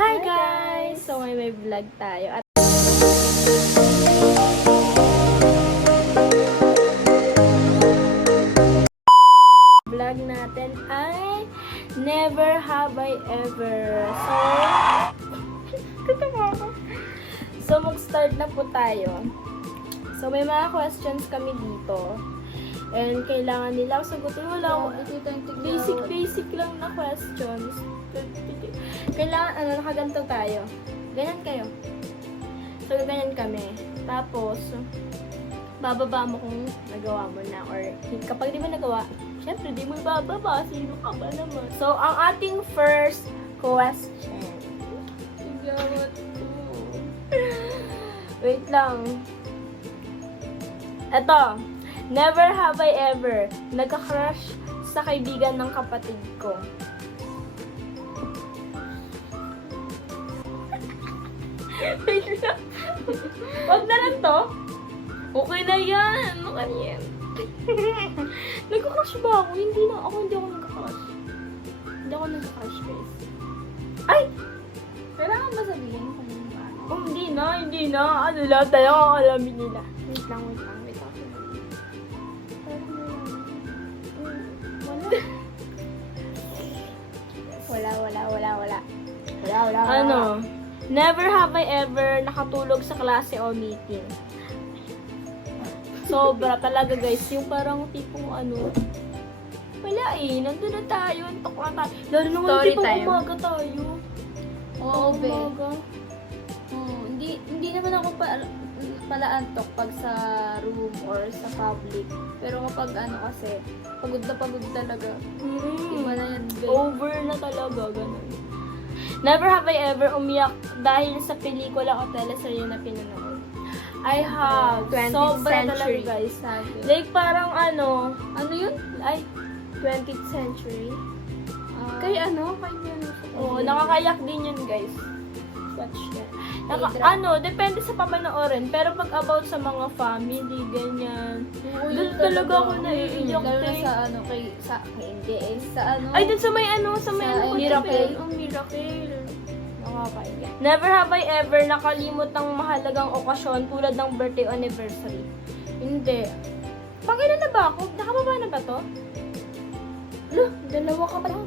Hi guys! So may vlog tayo at vlog natin ay Never Have I Ever. So mag-start na po tayo. So may mga questions kami dito. And kailangan nila sagutin. Wala, basic lang na questions. Kailangan, nakaganto tayo. Ganyan kayo. So, ganyan kami. Tapos, bababa mo kung nagawa mo na. Or, kapag di mo nagawa, syempre, di mo bababa. Sino ka ba naman? So, ang ating first question. Wait lang. Eto. Never have I ever nagka-crush sa kaibigan ng kapatid ko. Wag na lang to. Okay na yan. Okay na yan. Nagka-crush ba ako? Hindi ako nagka-crush. Hindi ako nagka-crush, guys. Ay! Kailangan ba sabihin kung ano? Oh, hindi na. Ano lang tayo kakalamin nila. Wait lang. Wala. Ano? Never have I ever nakatulog sa klase o meeting. Sobra talaga guys. Yung parang tipong ano. Wala nandun na tayo. Antok na tayo. Lalo naman Story tipong time. umaga tayo. Oo, be. Umaga. Hindi naman ako pala antok pag sa room or sa public. Pero kapag ano kasi, pagod talaga. Iba na yan, be. Over na talaga. Ganun. Never have I ever umiyak dahil sa pelikula o teleserye na pinanood. I have. 20th Sobra century. talaga guys. Sabi. Like parang ano Ano yun? ay 20th century. Kay ano? Oo, nakakayak din yun guys. Watch that. K-drama. Depende sa pamanoorin. Pero pag about sa mga family, ganyan. Oo, Doon yun talaga ako naiiyak, Lalo na te. sa ano, sa ano. Ay, dun sa may ano, sa may Sa ano. Miracle. Oh, Miracle. Nakakaiyak. Never have I ever nakalimot ng mahalagang okasyon tulad ng birthday o anniversary. Hindi. Pangailan na ba ako? Nakababa na ba to? Ano? Dalawa ka pa lang.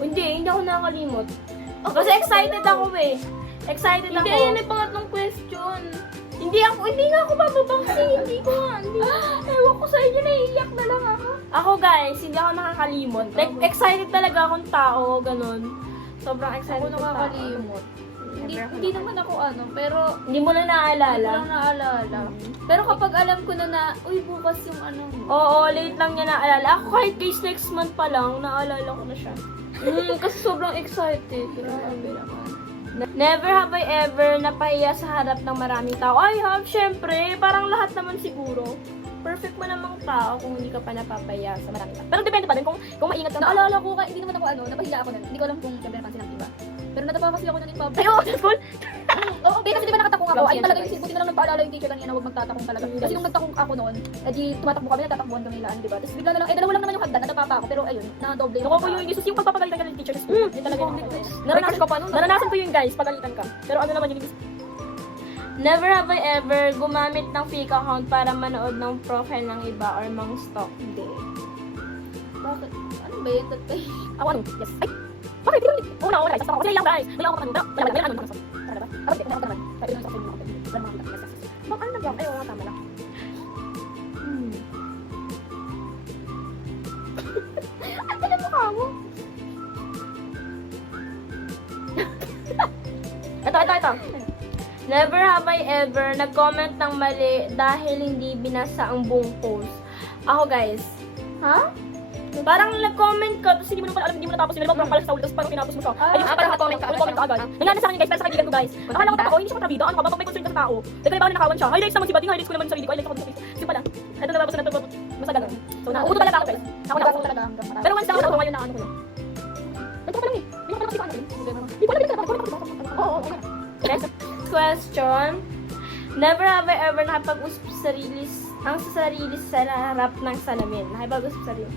Hindi ako nakakalimot. Kasi excited ako eh. Excited ako. Hindi, yan yung pangatlong question. Hindi nga ako bababa kasi hindi ko nga. Ewan ko sa inyo, naiiyak na lang ako. Ako guys, hindi ako nakakalimot. Like, excited talaga akong tao, ganun. Sobrang excited Ako nakakalimot. Hindi naman ako ano, pero Hindi mo na hindi naaalala. ko lang naalala. Pero kapag alam ko na, uy, bukas yung ano. Oo, late lang niya naaalala. Ako kahit days next month pa lang, naalala ko na siya. Kasi sobrang excited. Grabe naman. Never have I ever napahiya sa harap ng maraming tao. I have, syempre. Parang lahat naman siguro. Perfect mo namang tao kung hindi ka pa napapahiya sa maraming tao. Pero depende pa din kung maingat ka. Naalala ko, hindi naman ako napahiya ako nun. Hindi ko alam kung syempre napansin ng iba. Pero natapa kasi ako nun in public. Ay, oo, school. Oo, kasi di ba nakatakong ako? Grabe Ayun yan, talaga guys. yung buti na lang nagpaalala yung teacher kanina, huwag magtatakong talaga. Kasi nung nagtakong ako noon, edi tumatakbo kami, natatakbuhan kami laan, di ba? Tapos bigla na lang, dalawa lang naman yung hagdan, natapa pa ako, pero ayun, na-double yung Naku po yung Jesus, yung pagpapagalitan ka ng teacher. Yun talaga yung naranasan ko yun guys, pagalitan ka. Pero ano naman yun? Never have I ever gumamit ng fake account para manood ng profile ng iba or mang stalk. Hindi. Bakit? Ano ba yun? Tatay? Ako ano? Yes. Ay! Bakit? Una. Basta ako. Kasi lang guys. May ako kanina. May ano. Tara ba? Ako naman. Sabi nung sa akin mo. Wala mga kita. Baka ano ba? Ay, oo, tama lang. Ang tagal mukha mo. Ito. Never have I ever nag-comment ng mali dahil hindi binasa ang buong post. Ako guys. Ha? Parang nag-comment ka, tapos hindi mo na pala alam, hindi mo natapos yun. Parang pala sa ulo, tapos parang pinapos mo siya. Ayun, parang nag-comment ka agad. Nangyari sa akin guys, pero sa kaibigan ko guys. Akala ko totoo, hindi siya kontrabida. Ano ka ba? Pag may concern ka sa tao. Dahil ba nakawan siya. Highlights naman si Bating, highlights ko naman sa sarili ko. Highlights ako sa Facebook. Yung pala. Ito na tapos na basta ganun. So, nauuto talaga ako guys. Ako talaga hanggang marami. Pero once na ako ngayon na ano ko yun. Ito pa lang eh. Hindi ko pa lang kasi paano yun. Hindi ko alam. Oo. Next question. Never have I ever nakapag-usap sa sarili sa harap ng salamin. Nakipag-usap sa sarili.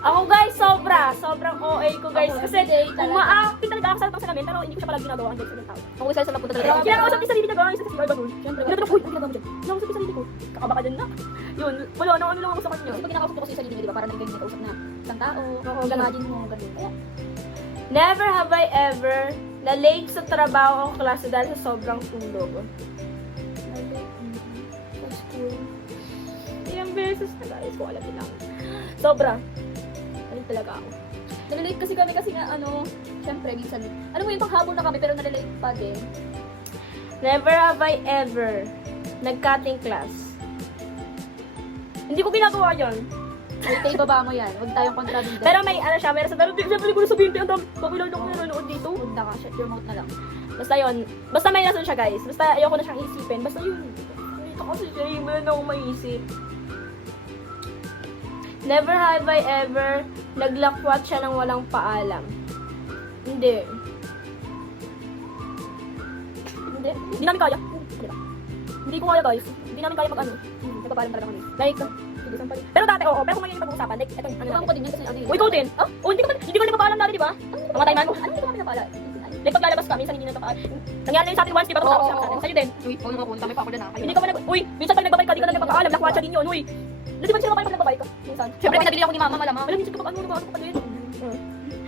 Ako guys, sobra. sobrang OA ko guys. Ako, Kasi everyday talaga. umaakit talaga ako sa labang salamin, pero hindi ko siya palagi ginagawa. Hindi ko tao. Ako isa sa napunta talaga. Kaya kinakausap yung sarili niya guys, sa CR ba nun? Siyempre, Kaya uy, ano ginagawa mo dyan? Kinakausap yung sarili ko. Kakaba ka dyan na. Yun, wala na, ano lang ako sa kanya. Kasi pag kinakausap ko kasi yung sarili niya, di ba? Para naging nakausap na isang tao. Oo, Imagine mo, ganun. Kaya, Never have I ever na late sa trabaho o klase dahil sa sobrang tulog. sa school. Ilang beses na guys, kung alam nila. Sobra. Ano talaga ako. Nalilate kasi kami kasi nga, siyempre, minsan, alam mo yung panghabol na kami, pero nalilate pa din. Never have I ever nag-cutting class. Hindi ko ginagawa yun. Wait, ibaba mo yan. Huwag tayong kontrabida. Pero may ano siya, meron sa dalo. Siyempre, hindi ko na sabihin tayo. Ang dami. Babilaw na ako nanonood dito. Huwag na ka, shut your mouth na lang. Basta yun. Basta may rason siya guys. Basta ayoko na siyang isipin. Basta yun. Dito kasi siya. Wala na akong maisip. Never have I ever naglakwat siya ng walang paalam. Hindi. Hindi namin kaya. Di ba? Hindi ko kaya guys. Hindi namin kaya mag-ano. Nagpapalam talaga kami. Like, sige, sampali. Pero dati, oo. Pero kung ngayon yung pag-uusapan, like, eto, ano Alam natin. ko din yan kasi ano yun. O, ikaw din. Oh, hindi ko nagpapaalam dati, di ba? Ang matay man. Ano hindi ko kami napala? Like, pag lalabas ka, minsan hindi nagpapaalam. Nangyari na yun sa atin once, di ba? Tapos Oo, sa atin. oo. Sa'yo din. Uy, huwag mo punta. May pa ako dyan. Hindi ka ba uy, minsan pag nagbabay ka, di ka na nagpapaalam. Lakwatsa din yun, uy. Hindi ba sila pag nagbabay ka? Minsan. Siyempre, pinabili ako ni mama, malamang. Alam, minsan kapag ano ka pa din.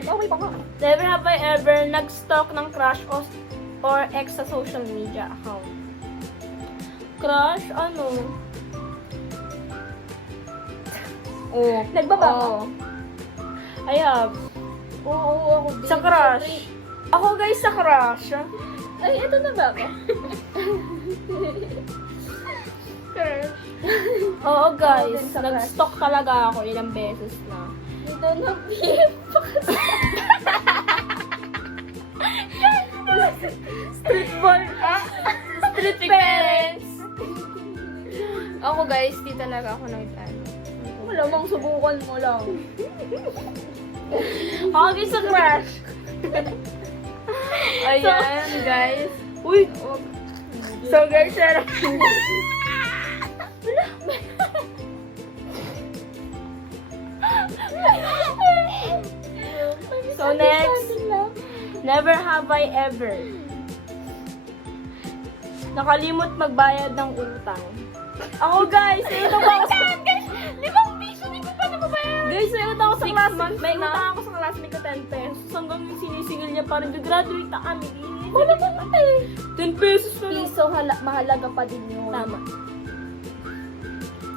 Okay pa nga. Never have I ever nag-stalk ng crush or ex sa social media account. Crush? Ano? Oo. Nagbaba ka? Oo. I have. Oo, ako din. Sa crush. Siyempre. Ako guys sa crush. Ay, ito na ba ako? Crush. Oo guys, Ako din sa crush. nag-stalk talaga ako ilang beses na. Ito na, beef. Street boy. Street parents. Ako guys, di talaga ako nag-ano. Malamang subukan mo lang. Ako guys sa crush. Ayan guys. Uy! So guys, sarap. So next, never have I ever nakalimot magbayad ng utang. Ako guys, ito ba ako sa... Limang piso, hindi ko pa nababayad. Guys, ito ako sa classmate. May utang ako sa classmate ko 10 pesos. Hanggang yung sinisingil niya parang gagraduate na kami. Wala pa pa eh. 10 pesos na lang. Piso, mahalaga pa din yun. Tama.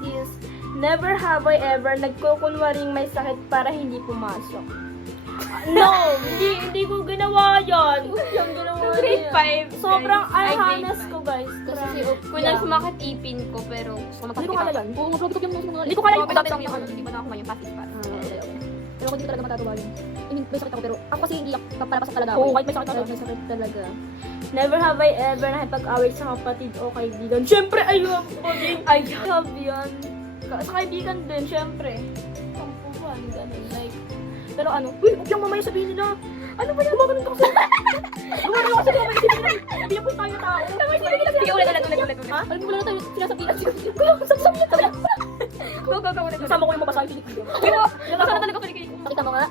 Is, never have I ever nagkukunwaring may sakit para hindi pumasok. No! hindi ko ginawa yan. Yung ginawa Grade niya. 5. Sobrang Ay, alhanas grade ko, guys. Kasi si Kulang sumakit ipin ko, pero gusto ko Hindi ko kala yan. Oo, mag-vlog yung mga... Hindi ko kala yung dati pagkakita yung yung hindi ba na ako ngayon, passive pa. okay. Pero ako hindi ko talaga magagawa yun. I mean, may sakit ako, pero ako kasi hindi ako parapasok talaga ako. Oo, kahit may sakit ako. May sakit talaga. Never have I ever nakipag-away sa kapatid o kaibigan. Siyempre, I love kapatid. I love yan. Sa kaibigan din, siyempre. Tampuhan, gano'n. Like, pero ano, uy, huwag yung mamaya sabihin nila. Ano ba yan? Gumagano'n ka kasi. Gumagano'n ka kasi mamaya sabihin nila. Hindi po tayo tao. Sige, ulit. Ha? Alam mo, wala na tayo sinasabihan. Kuya, sabi niya. Ulit. Kasama ko yung mabasahin kilikili. Nabasa na talaga ko ni Pakita mo nga.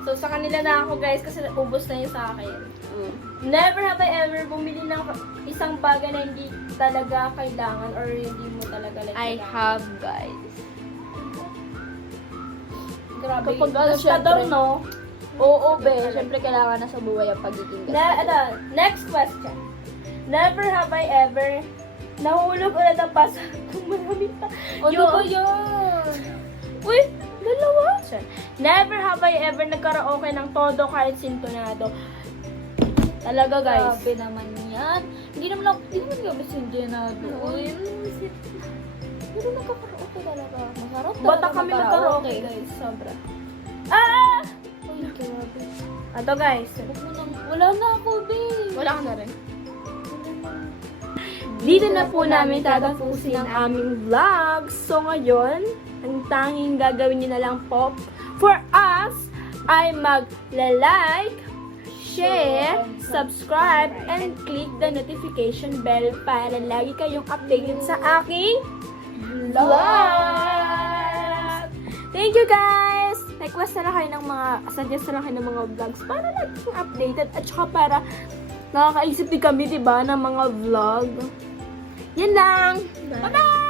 So, sa kanila na ako guys kasi ubos na yun sa akin. Never have I ever bumili ng isang bagay na hindi talaga kailangan or hindi mo talaga like I kailangan. have, guys. Grabe. Kapag ano, Basta syempre. daw, no? Oo, be. Siyempre, kailangan na sa buhay ang pagiging Next question. Never have I ever nahulog ulit ang pasa kung maraming pa. Ano ba yan? Uy, dalawa. Never have I ever nagkaraoke ng todo kahit sintonado. Talaga guys. Grabe naman yan. Hindi naman gabi sinjenado. Uy, pero nagkakaroke talaga. Masarap talaga Bata kami nagkaraoke guys. Sobra. Ah! Uy, grabe. Ato guys. Huwag mo nang, wala na ako, be. Wala ka na rin. Dito na po namin tatapusin ang aming vlog. So ngayon, ang tanging gagawin niyo na lang po for us ay mag-like, share, subscribe, and click the notification bell para lagi kayong updated sa aking vlog. Thank you guys! request na lang kayo ng mga, suggest na lang kayo ng mga vlogs para laging updated at saka para nakakaisip din kami, diba, ng mga vlog. Yan lang! Bye-bye!